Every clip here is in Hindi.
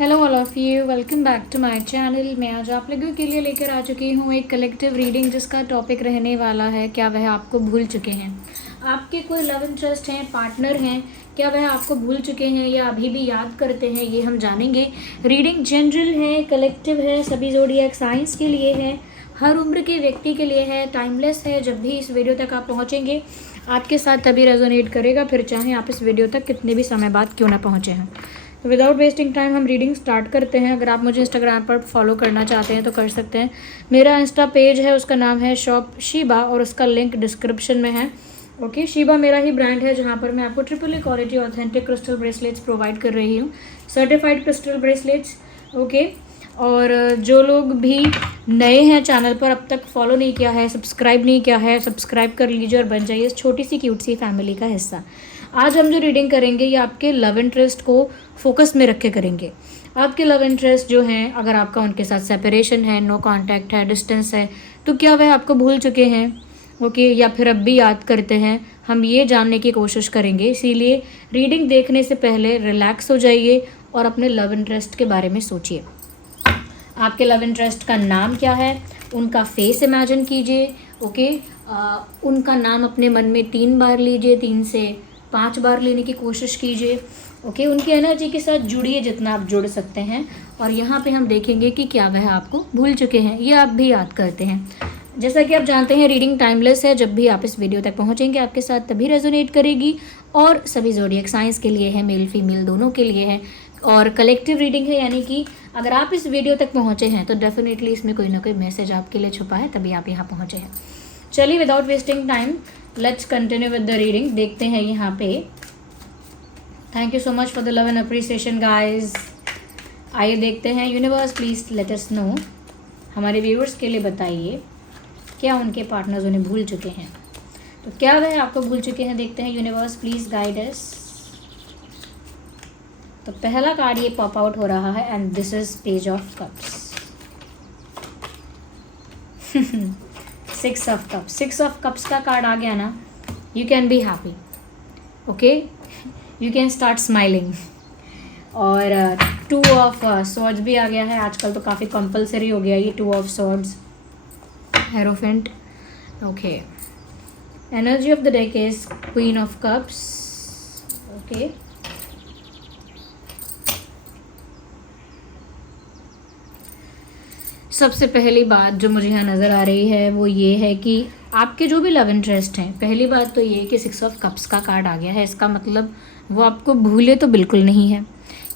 Hello all of you, welcome back to my channel. मैं आज आप लोगों के लिए लेकर आ चुकी हूँ एक कलेक्टिव रीडिंग जिसका टॉपिक रहने वाला है क्या वह आपको भूल चुके हैं। आपके कोई लव इंटरेस्ट हैं, पार्टनर हैं, क्या वह आपको भूल चुके हैं या अभी भी याद करते हैं, ये हम जानेंगे। रीडिंग जनरल है, कलेक्टिव है, सभी ज़ोडिएक साइंस के लिए है, हर उम्र के व्यक्ति के लिए है, टाइमलेस है। जब भी इस वीडियो तक आप पहुँचेंगे आपके साथ तभी रेजोनेट करेगा, फिर चाहे आप इस वीडियो तक कितने भी समय बाद क्यों ना पहुँचे हैं। तो विदाउट वेस्टिंग टाइम हम रीडिंग स्टार्ट करते हैं। अगर आप मुझे इंस्टाग्राम पर फॉलो करना चाहते हैं तो कर सकते हैं। मेरा इंस्टा पेज है, उसका नाम है शॉप शीबा और उसका लिंक डिस्क्रिप्शन में है। ओके, शीबा मेरा ही ब्रांड है जहाँ पर मैं आपको triple quality authentic crystal bracelets provide कर रही हूँ, सर्टिफाइड क्रिस्टल ब्रेसलेट्स। ओके, और जो लोग भी नए हैं चैनल पर, अब तक फॉलो नहीं किया है, सब्सक्राइब नहीं किया है, सब्सक्राइब कर लीजिए और बन जाइए इस छोटी सी क्यूट सी फैमिली का हिस्सा। आज हम जो रीडिंग करेंगे ये आपके लव इंटरेस्ट को फोकस में रख के करेंगे। आपके लव इंटरेस्ट जो हैं, अगर आपका उनके साथ सेपरेशन है, नो कांटेक्ट है, डिस्टेंस है, तो क्या वह आपको भूल चुके हैं, ओके, या फिर अब भी याद करते हैं, हम ये जानने की कोशिश करेंगे। इसीलिए रीडिंग देखने से पहले रिलैक्स हो जाइए और अपने लव इंटरेस्ट के बारे में सोचिए। आपके लव इंटरेस्ट का नाम क्या है, उनका फेस इमेजिन कीजिए। ओके, उनका नाम अपने मन में 3 बार लीजिए, 3 से 5 बार लेने की कोशिश कीजिए। ओके, उनकी एनर्जी के साथ जुड़िए जितना आप जुड़ सकते हैं। और यहाँ पे हम देखेंगे कि क्या वह आपको भूल चुके हैं या आप भी याद करते हैं। जैसा कि आप जानते हैं रीडिंग टाइमलेस है, जब भी आप इस वीडियो तक पहुँचेंगे आपके साथ तभी रेजोनेट करेगी और सभी ज़ोडिएक साइंस के लिए है, मेल फीमेल दोनों के लिए है। और कलेक्टिव रीडिंग है, यानी कि अगर आप इस वीडियो तक पहुँचे हैं तो डेफिनेटली इसमें कोई ना कोई मैसेज आपके लिए छुपा है, तभी आप यहाँ पहुँचे हैं। चलिए without wasting time let's continue with the reading. देखते हैं यहाँ पे। Thank you so much for the love and appreciation guys. आइए देखते हैं। Universe please let us know, हमारे व्यूअर्स के लिए बताइए क्या उनके पार्टनर्स उन्हें भूल चुके हैं, तो क्या वह आपको भूल चुके हैं। देखते हैं यूनिवर्स प्लीज गाइड अस। तो पहला कार्ड ये पॉप आउट हो रहा है and this is page of cups. 6 of cups, 6 of cups का कार्ड आ गया ना, you can be happy, okay, you can start smiling. और 2 ऑफ सॉर्ड्स भी आ गया है। आजकल तो काफ़ी कंपलसरी हो गया ये 2 of swords, hierophant. Okay, energy of the deck is queen of cups. Okay, सबसे पहली बात जो मुझे यहाँ नज़र आ रही है वो ये है कि आपके जो भी लव इंटरेस्ट हैं, पहली बात तो ये कि 6 ऑफ कप्स का कार्ड आ गया है। इसका मतलब वो आपको भूले तो बिल्कुल नहीं है,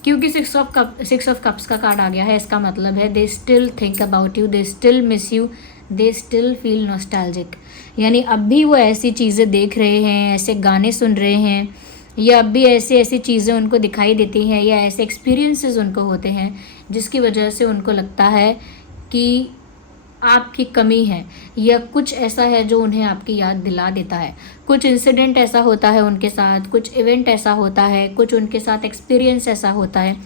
क्योंकि 6 ऑफ कप्स का कार्ड आ गया है। इसका मतलब है they still think about you, they still miss you, they still feel nostalgic. यानी अब भी वो ऐसी चीज़ें देख रहे हैं, ऐसे गाने सुन रहे हैं, या अब भी ऐसी चीज़ें उनको दिखाई देती हैं, या ऐसे एक्सपीरियंसेस उनको होते हैं जिसकी वजह से उनको लगता है कि आपकी कमी है, या कुछ ऐसा है जो उन्हें आपकी याद दिला देता है। कुछ इंसिडेंट ऐसा होता है उनके साथ, कुछ इवेंट ऐसा होता है, कुछ उनके साथ एक्सपीरियंस ऐसा होता है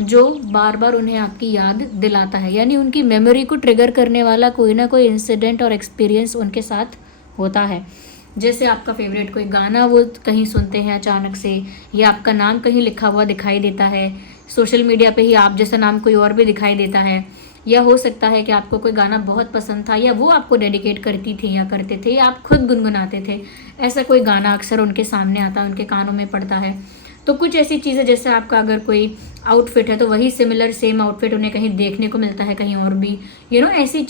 जो बार बार उन्हें आपकी याद दिलाता है। यानी उनकी मेमोरी को ट्रिगर करने वाला कोई ना कोई इंसिडेंट और एक्सपीरियंस उनके साथ होता है। जैसे आपका फेवरेट कोई गाना वो कहीं सुनते हैं अचानक से, या आपका नाम कहीं लिखा हुआ दिखाई देता है, सोशल मीडिया पे ही आप जैसा नाम कोई और भी दिखाई देता है, या हो सकता है कि आपको कोई गाना बहुत पसंद था, या वो आपको डेडिकेट करती थी या करते थे, या आप खुद गुनगुनाते थे। ऐसा कोई गाना अक्सर उनके सामने आता है, उनके कानों में पड़ता है। तो कुछ ऐसी चीज़ें, जैसे आपका अगर कोई आउटफिट है तो वही सिमिलर सेम आउटफिट उन्हें कहीं देखने को मिलता है कहीं और भी, ऐसी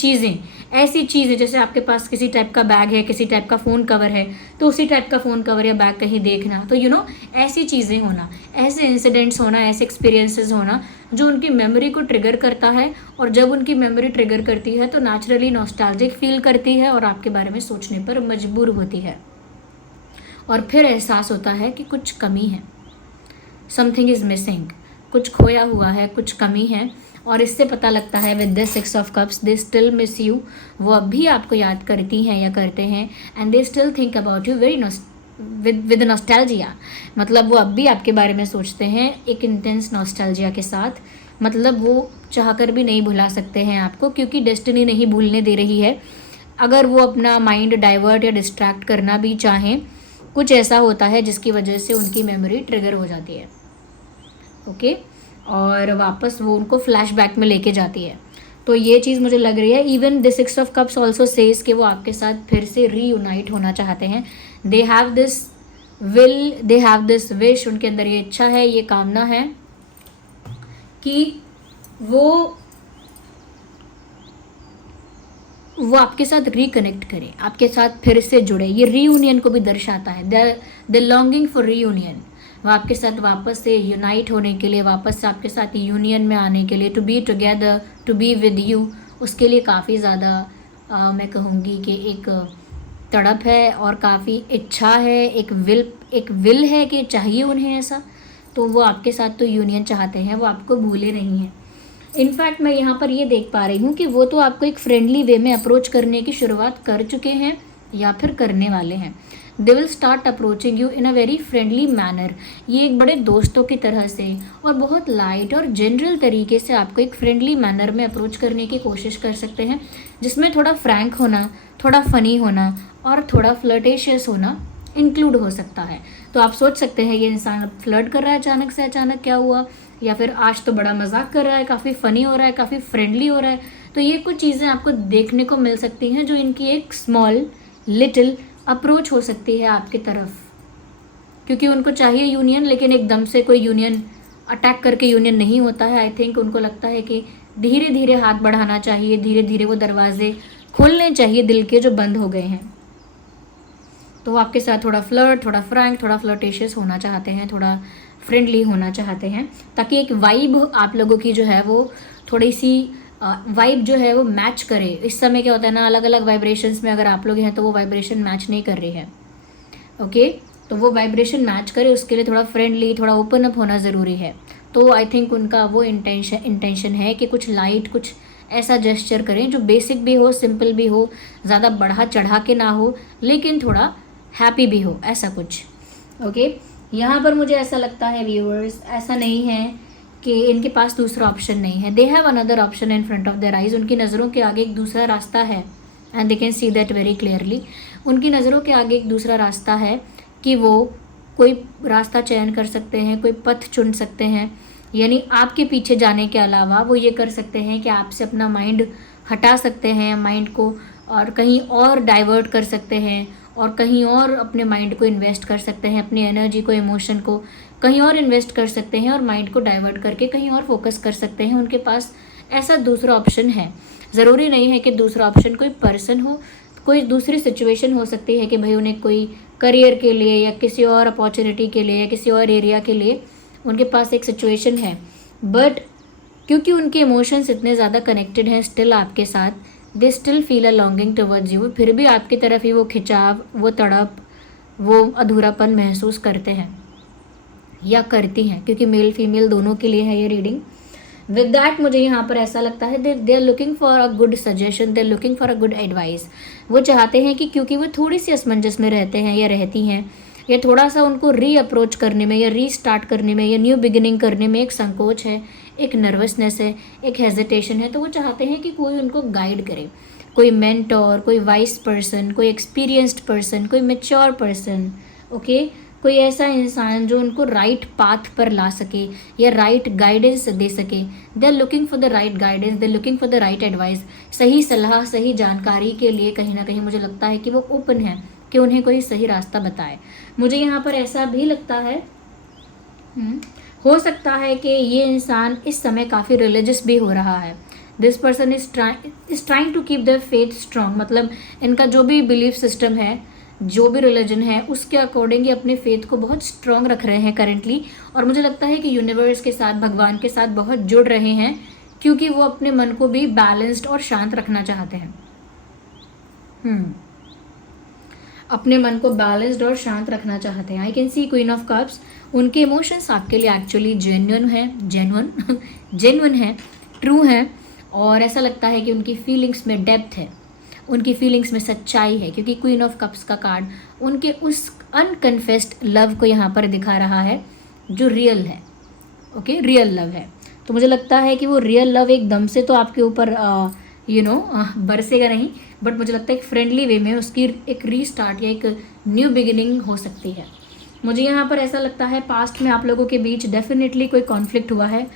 चीज़ें जैसे आपके पास किसी टाइप का बैग है, किसी टाइप का फ़ोन कवर है, तो उसी टाइप का फ़ोन कवर या बैग कहीं देखना, तो ऐसी चीज़ें होना, ऐसे इंसिडेंट्स होना, ऐसे एक्सपीरियंसेस होना जो उनकी मेमोरी को ट्रिगर करता है। और जब उनकी मेमोरी ट्रिगर करती है तो नेचुरली नॉस्टैल्जिक फील करती है और आपके बारे में सोचने पर मजबूर होती है। और फिर एहसास होता है कि कुछ कमी है, समथिंग इज़ मिसिंग, कुछ खोया हुआ है, कुछ कमी है। और इससे पता लगता है with the 6 of cups they still miss you, वो अब भी आपको याद करती हैं या करते हैं, and they still think about you very with nostalgia. मतलब वो अब भी आपके बारे में सोचते हैं एक इंटेंस नॉस्टैल्जिया के साथ। मतलब वो चाहकर भी नहीं भुला सकते हैं आपको, क्योंकि डेस्टिनी नहीं भूलने दे रही है। अगर वो अपना माइंड डाइवर्ट या डिस्ट्रैक्ट करना भी चाहें, कुछ ऐसा होता है जिसकी वजह से उनकी मेमोरी ट्रिगर हो जाती है। ओके, और वापस वो उनको फ्लैशबैक में लेके जाती है। तो ये चीज़ मुझे लग रही है। Even the 6 of Cups also says कि वो आपके साथ फिर से रीयूनाइट होना चाहते हैं। They have this will, they have this wish, उनके अंदर ये इच्छा है, ये कामना है कि वो आपके साथ रिकनेक्ट करें, आपके साथ फिर से जुड़े। ये रीयूनियन को भी दर्शाता है, द लॉन्गिंग फॉर रीयूनियन। वो आपके साथ वापस से यूनाइट होने के लिए, वापस से आपके साथ यूनियन में आने के लिए, to be together, to be with you, उसके लिए काफ़ी ज़्यादा मैं कहूँगी कि एक तड़प है और काफ़ी इच्छा है, एक विल है कि चाहिए उन्हें ऐसा। तो वो आपके साथ तो यूनियन चाहते हैं, वो आपको भूले नहीं हैं। इनफैक्ट मैं यहाँ पर ये देख पा रही हूँ कि वो तो आपको एक फ्रेंडली वे में अप्रोच करने की शुरुआत कर चुके हैं या फिर करने वाले हैं। They will start approaching you in a very friendly manner. ये एक बड़े दोस्तों की तरह से और बहुत लाइट और जनरल तरीके से आपको एक फ्रेंडली मैनर में अप्रोच करने की कोशिश कर सकते हैं, जिसमें थोड़ा फ्रैंक होना, थोड़ा फ़नी होना और थोड़ा फ्लर्टेशियस होना इंक्लूड हो सकता है। तो आप सोच सकते हैं ये इंसान फ्लर्ट कर रहा है अचानक से, अचानक क्या हुआ, या फिर आज तो बड़ा मजाक कर रहा है, काफ़ी फ़नी हो रहा है, काफ़ी फ्रेंडली हो रहा है। तो ये कुछ चीज़ें आपको देखने को मिल सकती हैं जो इनकी एक स्मॉल लिटिल अप्रोच हो सकती है आपकी तरफ, क्योंकि उनको चाहिए यूनियन, लेकिन एकदम से कोई यूनियन अटैक करके यूनियन नहीं होता है। आई थिंक उनको लगता है कि धीरे धीरे हाथ बढ़ाना चाहिए, धीरे धीरे वो दरवाजे खोलने चाहिए दिल के जो बंद हो गए हैं। तो वो आपके साथ थोड़ा फ्लर्ट, थोड़ा फ्रैंक, थोड़ा फ्लर्टेशियस होना चाहते हैं, थोड़ा फ्रेंडली होना चाहते हैं, ताकि एक वाइब आप लोगों की जो है वो थोड़ी सी वाइब जो है वो मैच करे। इस समय क्या होता है ना, अलग अलग वाइब्रेशंस में अगर आप लोग हैं तो वो वाइब्रेशन मैच नहीं कर रही है। ओके, तो वो वाइब्रेशन मैच करे, उसके लिए थोड़ा फ्रेंडली, थोड़ा ओपन अप होना ज़रूरी है। तो आई थिंक उनका वो इंटेंशन है कि कुछ लाइट, कुछ ऐसा जेस्चर करें जो बेसिक भी हो, सिंपल भी हो, ज़्यादा बढ़ा चढ़ा के ना हो, लेकिन थोड़ा हैप्पी भी हो, ऐसा कुछ। ओके, यहाँ पर मुझे ऐसा लगता है व्यूअर्स, ऐसा नहीं है कि इनके पास दूसरा ऑप्शन नहीं है। They have another option in front of their eyes. उनकी नज़रों के आगे एक दूसरा रास्ता है, and they can see that very clearly. उनकी नज़रों के आगे एक दूसरा रास्ता है कि वो कोई रास्ता चयन कर सकते हैं, कोई पथ चुन सकते हैं। यानी आपके पीछे जाने के अलावा वो ये कर सकते हैं कि आपसे अपना माइंड हटा सकते हैं, माइंड को और कहीं और डाइवर्ट कर सकते हैं, और कहीं और अपने माइंड को इन्वेस्ट कर सकते हैं, अपनी एनर्जी को, इमोशन को कहीं और इन्वेस्ट कर सकते हैं, और माइंड को डाइवर्ट करके कहीं और फोकस कर सकते हैं। उनके पास ऐसा दूसरा ऑप्शन है। ज़रूरी नहीं है कि दूसरा ऑप्शन कोई पर्सन हो, कोई दूसरी सिचुएशन हो सकती है कि भाई उन्हें कोई करियर के लिए या किसी और अपॉर्चुनिटी के लिए या किसी और एरिया के लिए उनके पास एक सिचुएशन है, बट क्योंकि उनके इमोशंस इतने ज़्यादा कनेक्टेड हैं स्टिल आपके साथ, they still feel a longing towards you. फिर भी आपकी तरफ ही वो खिंचाव, वो तड़प, वो अधूरापन महसूस करते हैं या करती हैं, क्योंकि मेल फीमेल दोनों के लिए है ये रीडिंग। विद दैट मुझे यहाँ पर ऐसा लगता है they are looking for a good suggestion, they are looking for a good advice. वो चाहते हैं कि क्योंकि वो थोड़ी सी असमंजस में रहते हैं या रहती हैं, या थोड़ा सा उनको री अप्रोच करने में या रीस्टार्ट करने में या न्यू बिगिनिंग करने में एक संकोच है, एक नर्वसनेस है, एक हेजिटेशन है। तो वो चाहते हैं कि कोई उनको गाइड करे, कोई मेंटोर, कोई वाइस पर्सन, कोई एक्सपीरियंस्ड पर्सन, कोई मैच्योर पर्सन। ओके, कोई ऐसा इंसान जो उनको राइट पाथ पर ला सके या राइट गाइडेंस दे सके। They are looking for the right guidance, they are looking for the right advice. सही सलाह, सही जानकारी के लिए कहीं ना कहीं मुझे लगता है कि वो ओपन है कि उन्हें कोई सही रास्ता बताए। मुझे यहाँ पर ऐसा भी लगता है, हो सकता है कि ये इंसान इस समय काफ़ी रिलीजियस भी हो रहा है। This person is trying to keep the faith strong. मतलब इनका जो भी बिलीफ सिस्टम है, जो भी रिलीजन है, उसके अकॉर्डिंग ये अपने फेथ को बहुत स्ट्रांग रख रहे हैं करेंटली। और मुझे लगता है कि यूनिवर्स के साथ, भगवान के साथ बहुत जुड़ रहे हैं, क्योंकि वो अपने मन को भी बैलेंस्ड और शांत रखना चाहते हैं। अपने मन को बैलेंस्ड और शांत रखना चाहते हैं। I can see queen of cups. उनके इमोशंस आपके लिए एक्चुअली जेन्युइन है, ट्रू है, और ऐसा लगता है कि उनकी फीलिंग्स में डेप्थ है, उनकी फीलिंग्स में सच्चाई है, क्योंकि क्वीन ऑफ कप्स का कार्ड उनके उस अनकन्फेस्ड लव को यहाँ पर दिखा रहा है जो रियल है। ओके, रियल लव है। तो मुझे लगता है कि वो रियल लव एकदम से तो आपके ऊपर बरसेगा नहीं, बट मुझे लगता है एक फ्रेंडली वे में उसकी एक रीस्टार्ट या एक न्यू बिगिनिंग हो सकती है। मुझे यहाँ पर ऐसा लगता है पास्ट में आप लोगों के बीच डेफिनेटली कोई कॉन्फ्लिक्ट हुआ है,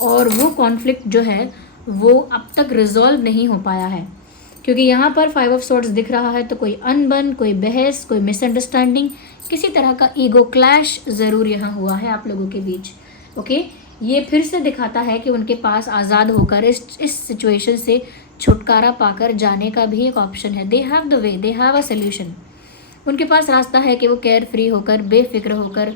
और वो कॉन्फ्लिक्ट जो है वो अब तक रिजॉल्व नहीं हो पाया है, क्योंकि यहाँ पर 5 ऑफ सॉर्ड्स दिख रहा है। तो कोई अनबन, कोई बहस, कोई मिसअंडरस्टैंडिंग, किसी तरह का ईगो क्लैश ज़रूर यहाँ हुआ है आप लोगों के बीच। ओके, ये फिर से दिखाता है कि उनके पास आज़ाद होकर इस सिचुएशन से छुटकारा पाकर जाने का भी एक ऑप्शन है। They have the way, they have a solution. उनके पास रास्ता है कि वो केयर फ्री होकर, बेफिक्र होकर,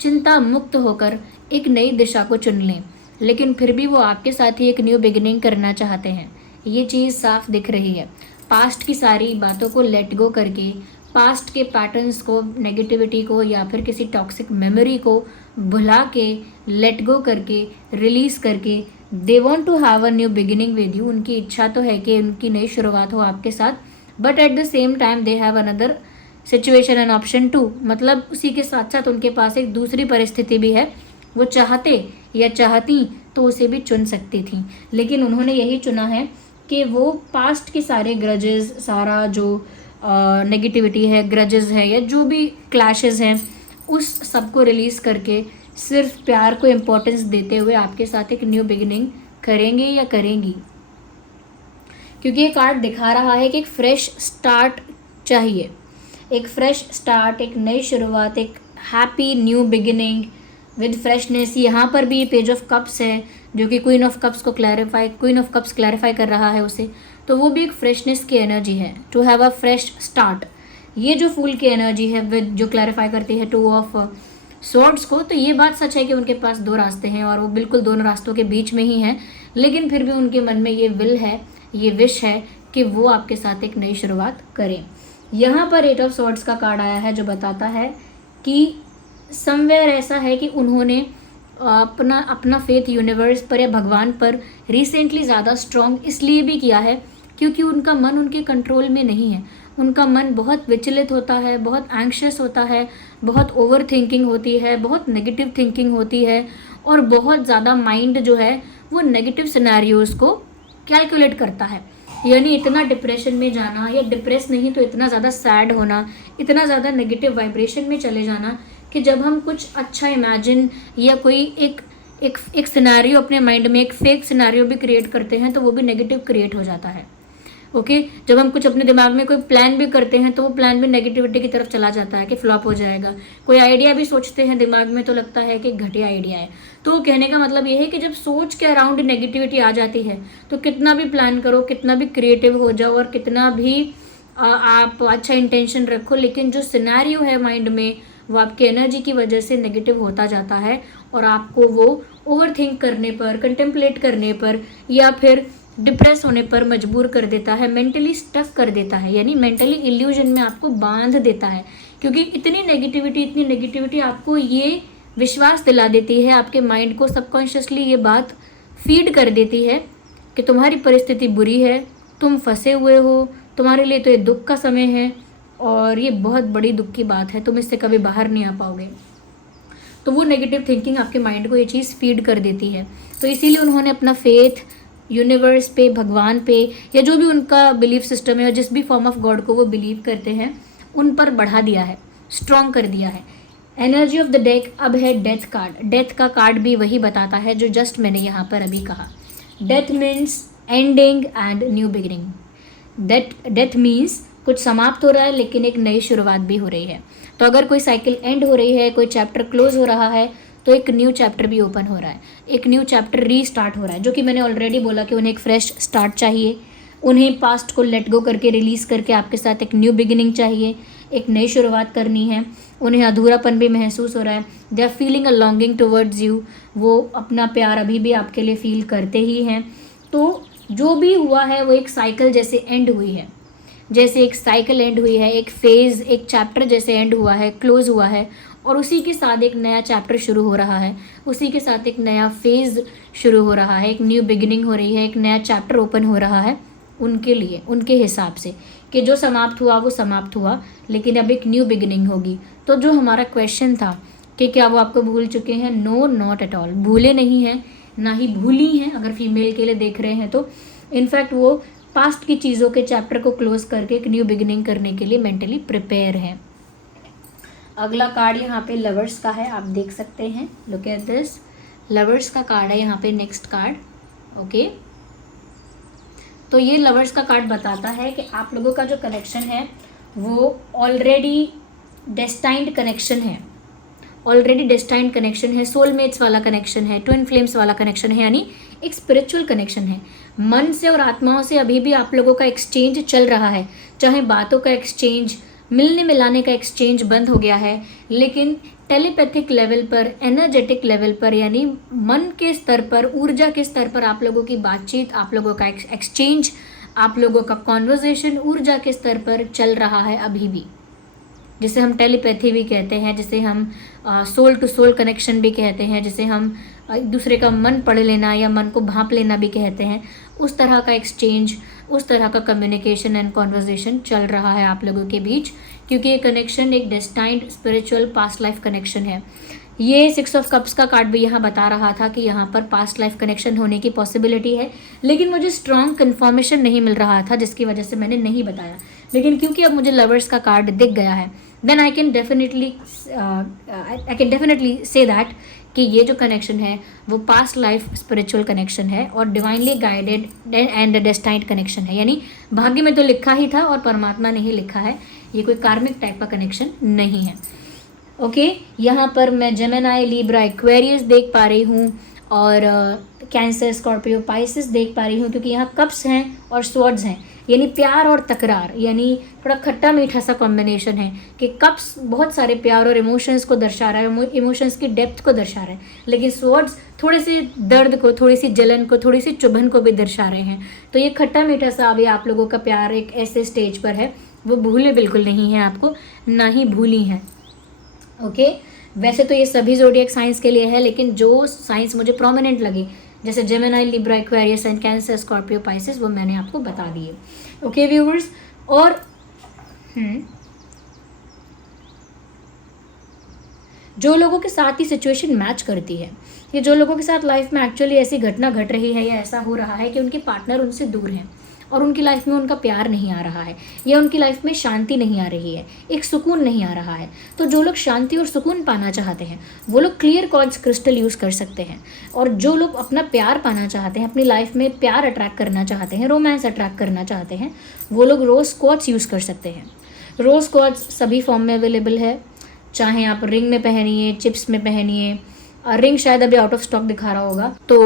चिंता मुक्त होकर एक नई दिशा को चुन लें। लेकिन फिर भी वो आपके साथ ही एक न्यू बिगिनिंग करना चाहते हैं, ये चीज़ साफ दिख रही है। पास्ट की सारी बातों को लेट गो करके, पास्ट के पैटर्न्स को, नेगेटिविटी को या फिर किसी टॉक्सिक मेमोरी को भुला के, लेट गो करके, रिलीज़ करके, they want to have a new beginning with you. उनकी इच्छा तो है कि उनकी नई शुरुआत हो आपके साथ, but at the same time they have another situation and option 2। मतलब उसी के साथ साथ उनके पास एक दूसरी परिस्थिति भी है। वो चाहते या चाहती तो उसे भी चुन सकती थी, लेकिन उन्होंने यही चुना है कि वो पास्ट के सारे ग्रजेस, सारा जो नेगेटिविटी है, ग्रजेस है या जो भी क्लैशेस हैं, उस सब को रिलीज़ करके सिर्फ प्यार को इम्पोर्टेंस देते हुए आपके साथ एक न्यू बिगिनिंग करेंगे या करेंगी। क्योंकि ये कार्ड दिखा रहा है कि एक फ्रेश स्टार्ट चाहिए, एक फ्रेश स्टार्ट, एक नई शुरुआत, एक happy new beginning with freshness. यहाँ पर भी पेज ऑफ कप्स है जो कि क्वीन ऑफ कप्स क्लैरिफाई कर रहा है उसे। तो वो भी एक फ्रेशनेस की एनर्जी है, to have a fresh start. ये जो फूल की एनर्जी है विद, जो क्लैरिफाई करती है 2 ऑफ स्वॉर्ड्स को, तो ये बात सच है कि उनके पास 2 रास्ते हैं और वो बिल्कुल दोनों रास्तों के बीच में ही हैं। लेकिन फिर भी उनके मन में ये विल है, ये विश है कि वो आपके साथ एक नई शुरुआत करें। यहाँ पर 8 ऑफ स्वॉर्ड्स का कार्ड आया है जो बताता है कि समवेयर ऐसा है कि उन्होंने अपना फेथ यूनिवर्स पर या भगवान पर रिसेंटली ज़्यादा स्ट्रॉन्ग इसलिए भी किया है क्योंकि उनका मन उनके कंट्रोल में नहीं है। उनका मन बहुत विचलित होता है, बहुत एंग्शियस होता है, बहुत ओवर थिंकिंग होती है, बहुत नेगेटिव थिंकिंग होती है और बहुत ज़्यादा माइंड जो है वो नेगेटिव सिनेरियोज़ को कैलकुलेट करता है। यानी इतना डिप्रेशन में जाना, या डिप्रेस नहीं तो इतना ज़्यादा सैड होना, इतना ज़्यादा नेगेटिव वाइब्रेशन में चले जाना कि जब हम कुछ अच्छा इमेजिन या कोई एक सिनेरियो अपने माइंड में, एक फेक सिनेरियो भी क्रिएट करते हैं तो वो भी नेगेटिव क्रिएट हो जाता है। ओके, जब हम कुछ अपने दिमाग में कोई प्लान भी करते हैं तो वो प्लान भी नेगेटिविटी की तरफ चला जाता है कि फ्लॉप हो जाएगा। कोई आइडिया भी सोचते हैं दिमाग में तो लगता है कि घटिया आइडिया है। तो कहने का मतलब ये है कि जब सोच के अराउंड नेगेटिविटी आ जाती है तो कितना भी प्लान करो, कितना भी क्रिएटिव हो जाओ और कितना भी आप अच्छा इंटेंशन रखो, लेकिन जो सिनेरियो है माइंड में वो आपकी एनर्जी की वजह से नेगेटिव होता जाता है और आपको वो ओवर थिंक करने पर, कंटेम्पलेट करने पर या फिर डिप्रेस होने पर मजबूर कर देता है, मेंटली स्टक कर देता है, यानी मेंटली इल्यूजन में आपको बांध देता है। क्योंकि इतनी नेगेटिविटी आपको ये विश्वास दिला देती है, आपके माइंड को सबकॉन्शियसली ये बात फीड कर देती है कि तुम्हारी परिस्थिति बुरी है, तुम फंसे हुए हो, तुम्हारे लिए तो ये दुख का समय है और ये बहुत बड़ी दुख की बात है, तुम इससे कभी बाहर नहीं आ पाओगे। तो वो नेगेटिव थिंकिंग आपके माइंड को ये चीज़ फीड कर देती है। तो इसीलिए उन्होंने अपना फेथ यूनिवर्स पे, भगवान पे या जो भी उनका बिलीफ सिस्टम है और जिस भी फॉर्म ऑफ गॉड को वो बिलीव करते हैं उन पर बढ़ा दिया है, स्ट्रॉन्ग कर दिया है। एनर्जी ऑफ द डेक अब है डेथ कार्ड। डेथ का कार्ड भी वही बताता है जो जस्ट मैंने यहाँ पर अभी कहा। Death means ending and new beginning. Death means कुछ समाप्त हो रहा है लेकिन एक नई शुरुआत भी हो रही है। तो अगर कोई साइकिल एंड हो रही है, कोई चैप्टर क्लोज हो रहा है, तो एक न्यू चैप्टर भी ओपन हो रहा है, एक न्यू चैप्टर रीस्टार्ट हो रहा है। जो कि मैंने ऑलरेडी बोला कि उन्हें एक फ्रेश स्टार्ट चाहिए, उन्हें पास्ट को लेट गो करके, रिलीज़ करके आपके साथ एक न्यू बिगिनिंग चाहिए, एक नई शुरुआत करनी है। उन्हें अधूरापन भी महसूस हो रहा है, they are feeling a longing towards you. वो अपना प्यार अभी भी आपके लिए फील करते ही हैं। तो जो भी हुआ है वो एक साइकिल जैसे एंड हुई है, जैसे एक साइकिल एंड हुई है, एक फेज़, एक चैप्टर जैसे एंड हुआ है, क्लोज हुआ है और उसी के साथ एक नया चैप्टर शुरू हो रहा है, उसी के साथ एक नया फेज़ शुरू हो रहा है, एक न्यू बिगिनिंग हो रही है, एक नया चैप्टर ओपन हो रहा है उनके लिए, उनके हिसाब से कि जो समाप्त हुआ वो समाप्त हुआ लेकिन अब एक न्यू बिगिनिंग होगी। तो जो हमारा क्वेश्चन था कि क्या वो आपको भूल चुके हैं, नो, नॉट एट ऑल। भूले नहीं हैं, ना ही भूली हैं अगर फीमेल के लिए देख रहे हैं तो। इनफैक्ट वो पास्ट की चीज़ों के चैप्टर को क्लोज करके एक न्यू बिगिनिंग करने के लिए मेंटली प्रिपेयर हैं। अगला कार्ड यहाँ पे लवर्स का है, आप देख सकते हैं, लुक एट दिस। लवर्स का कार्ड है यहाँ पे नेक्स्ट कार्ड। ओके, तो ये लवर्स का कार्ड बताता है कि आप लोगों का जो कनेक्शन है वो ऑलरेडी डेस्टाइंड कनेक्शन है, ऑलरेडी डेस्टाइंड कनेक्शन है, सोलमेट्स वाला कनेक्शन है, ट्विन फ्लेम्स वाला कनेक्शन है, यानी एक स्पिरिचुअल कनेक्शन है। मन से और आत्माओं से अभी भी आप लोगों का एक्सचेंज चल रहा है, चाहे बातों का एक्सचेंज, मिलने मिलाने का एक्सचेंज बंद हो गया है, लेकिन टेलीपैथिक लेवल पर, एनर्जेटिक लेवल पर, यानी मन के स्तर पर, ऊर्जा के स्तर पर आप लोगों की बातचीत, आप लोगों का एक्सचेंज, आप लोगों का कॉन्वर्जेशन ऊर्जा के स्तर पर चल रहा है अभी भी, जिसे हम टेलीपैथी भी कहते हैं, जिसे हम सोल टू सोल कनेक्शन भी कहते हैं, जिसे हम एक दूसरे का मन पढ़ लेना या मन को भांप लेना भी कहते हैं। उस तरह का एक्सचेंज, उस तरह का कम्युनिकेशन एंड कॉन्वर्जेशन चल रहा है आप लोगों के बीच, क्योंकि ये कनेक्शन एक destined spiritual past life connection है। ये 6 ऑफ कप्स का कार्ड भी यहाँ बता रहा था कि यहाँ पर पास्ट लाइफ कनेक्शन होने की पॉसिबिलिटी है, लेकिन मुझे स्ट्रॉन्ग कन्फर्मेशन नहीं मिल रहा था, जिसकी वजह से मैंने नहीं बताया। लेकिन क्योंकि अब मुझे लवर्स का कार्ड दिख गया है, then I can definitely say that कि ये जो कनेक्शन है वो पास्ट लाइफ स्पिरिचुअल कनेक्शन है और divinely guided and destined connection है, यानी भाग्य में तो लिखा ही था और परमात्मा ने ही लिखा है, ये कोई कार्मिक टाइप का कनेक्शन नहीं है। ओके, यहाँ पर मैं जेमिनी, लिब्रा, एक्वेरियस देख पा रही हूँ और कैंसर, स्कॉर्पियो, पाइसिस देख पा रही हूँ, क्योंकि यहाँ कप्स हैं और स्वॉर्ड्स हैं, यानी प्यार और तकरार, यानी थोड़ा खट्टा मीठा सा कॉम्बिनेशन है कि कप्स बहुत सारे प्यार और इमोशंस को दर्शा रहा है, इमोशंस की डेप्थ को दर्शा रहा है, लेकिन स्वॉर्ड्स थोड़े से दर्द को, थोड़ी सी जलन को, थोड़ी सी चुभन को भी दर्शा रहे हैं। तो ये खट्टा मीठा सा अभी आप लोगों का प्यार एक ऐसे स्टेज पर है, वो भूले बिल्कुल नहीं है आपको, ना ही भूली हैं। ओके, वैसे तो ये सभी ज़ोडिएक साइंस के लिए है, लेकिन जो साइंस मुझे प्रोमिनेंट लगे, जैसे Gemini, Libra, Aquarius and cancer, Scorpio, Pisces, वो मैंने आपको बता दिए। ओके व्यूवर्स, और जो लोगों के साथ ही सिचुएशन मैच करती है, ये जो लोगों के साथ लाइफ में एक्चुअली ऐसी घटना घट रही है या ऐसा हो रहा है कि उनके पार्टनर उनसे दूर हैं और उनकी लाइफ में उनका प्यार नहीं आ रहा है, या उनकी लाइफ में शांति नहीं आ रही है, एक सुकून नहीं आ रहा है, तो जो लोग शांति और सुकून पाना चाहते हैं वो लोग क्लियर क्वार्ट्ज क्रिस्टल यूज़ कर सकते हैं। और जो लोग अपना प्यार पाना चाहते हैं, अपनी लाइफ में प्यार अट्रैक्ट करना चाहते हैं, रोमांस अट्रैक्ट करना चाहते हैं, वो लोग रोज़ क्वार्ट्ज यूज़ कर सकते हैं। रोज़ क्वार्ट्ज सभी फॉर्म में अवेलेबल है, चाहे आप रिंग में पहनिए, चिप्स में पहनिए, रिंग शायद अभी आउट ऑफ स्टॉक दिखा रहा होगा, तो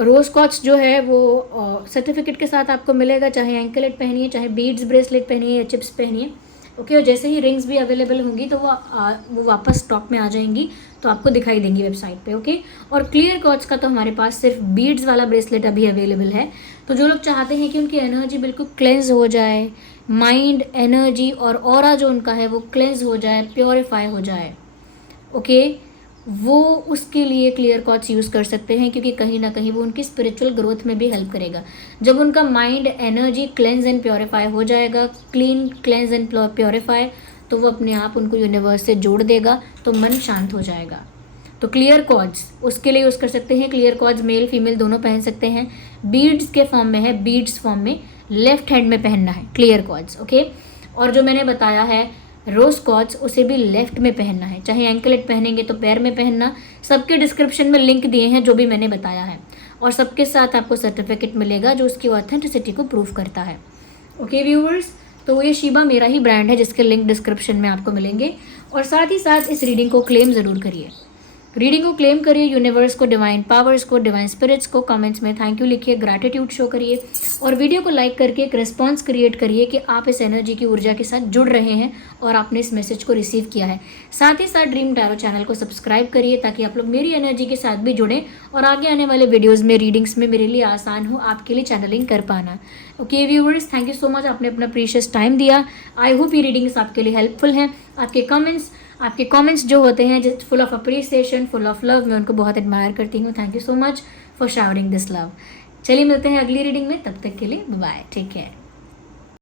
रोज़ क्वार्ट्ज जो है वो सर्टिफिकेट के साथ आपको मिलेगा, चाहे एंकलेट पहनिए, चाहे बीड्स ब्रेसलेट पहनिए या चिप्स पहनिए। ओके, और जैसे ही रिंग्स भी अवेलेबल होंगी तो वो वापस स्टॉक में आ जाएंगी, तो आपको दिखाई देंगी वेबसाइट पे। ओके, और क्लियर क्वार्ट्ज का तो हमारे पास सिर्फ बीड्स वाला ब्रेसलेट अभी अवेलेबल है। तो जो लोग चाहते हैं कि उनकी एनर्जी बिल्कुल क्लेंज हो जाए, माइंड, एनर्जी और ऑरा जो उनका है वो क्लेंज हो जाए, प्योरीफाई हो जाए, ओके, वो उसके लिए क्लियर क्वार्ट्ज यूज़ कर सकते हैं, क्योंकि कहीं ना कहीं वो उनकी स्पिरिचुअल ग्रोथ में भी हेल्प करेगा। जब उनका mind, energy cleanse and purify हो जाएगा, क्लीन, क्लेंज एंड प्योरीफाई, तो वो अपने आप उनको यूनिवर्स से जोड़ देगा, तो मन शांत हो जाएगा। तो क्लियर क्वार्ट्ज उसके लिए यूज़ कर सकते हैं। क्लियर क्वार्ट्ज मेल फीमेल दोनों पहन सकते हैं। बीड्स के फॉर्म में है, बीड्स फॉर्म में लेफ्ट हैंड में पहनना है क्लियर क्वार्ट्ज। ओके, और जो मैंने बताया है रोज क्वार्ट्ज, उसे भी लेफ्ट में पहनना है, चाहे एंकलेट पहनेंगे तो पैर में पहनना। सबके डिस्क्रिप्शन में लिंक दिए हैं जो भी मैंने बताया है, और सबके साथ आपको सर्टिफिकेट मिलेगा जो उसकी ऑथेंटिसिटी को प्रूव करता है। ओके व्यूवर्स, तो ये शिबा मेरा ही ब्रांड है जिसके लिंक डिस्क्रिप्शन में आपको मिलेंगे। और साथ ही साथ इस रीडिंग को क्लेम ज़रूर करिए, रीडिंग को क्लेम करिए, यूनिवर्स को, डिवाइन पावर्स को, डिवाइन स्पिरिट्स को कमेंट्स में थैंक यू लिखिए, ग्रैटिट्यूड शो करिए, और वीडियो को लाइक करके एक रिस्पॉन्स क्रिएट करिए कि आप इस एनर्जी की ऊर्जा के साथ जुड़ रहे हैं और आपने इस मैसेज को रिसीव किया है। साथ ही साथ ड्रीम टैरो चैनल को सब्सक्राइब करिए ताकि आप लोग मेरी एनर्जी के साथ भी जुड़ें और आगे आने वाले वीडियोज़ में, रीडिंग्स में मेरे लिए आसान हो आपके लिए चैनलिंग कर पाना। Okay viewers, thank you so much, आपने अपना प्रीशियस टाइम दिया। आई होप ये रीडिंग्स आपके लिए हेल्पफुल हैं। आपके कमेंट्स जो होते हैं just full of appreciation, full of love, मैं उनको बहुत एडमायर करती हूँ। Thank you so much for showering this love. चलिए मिलते हैं अगली रीडिंग में, तब तक के लिए बाय, टेक केयर।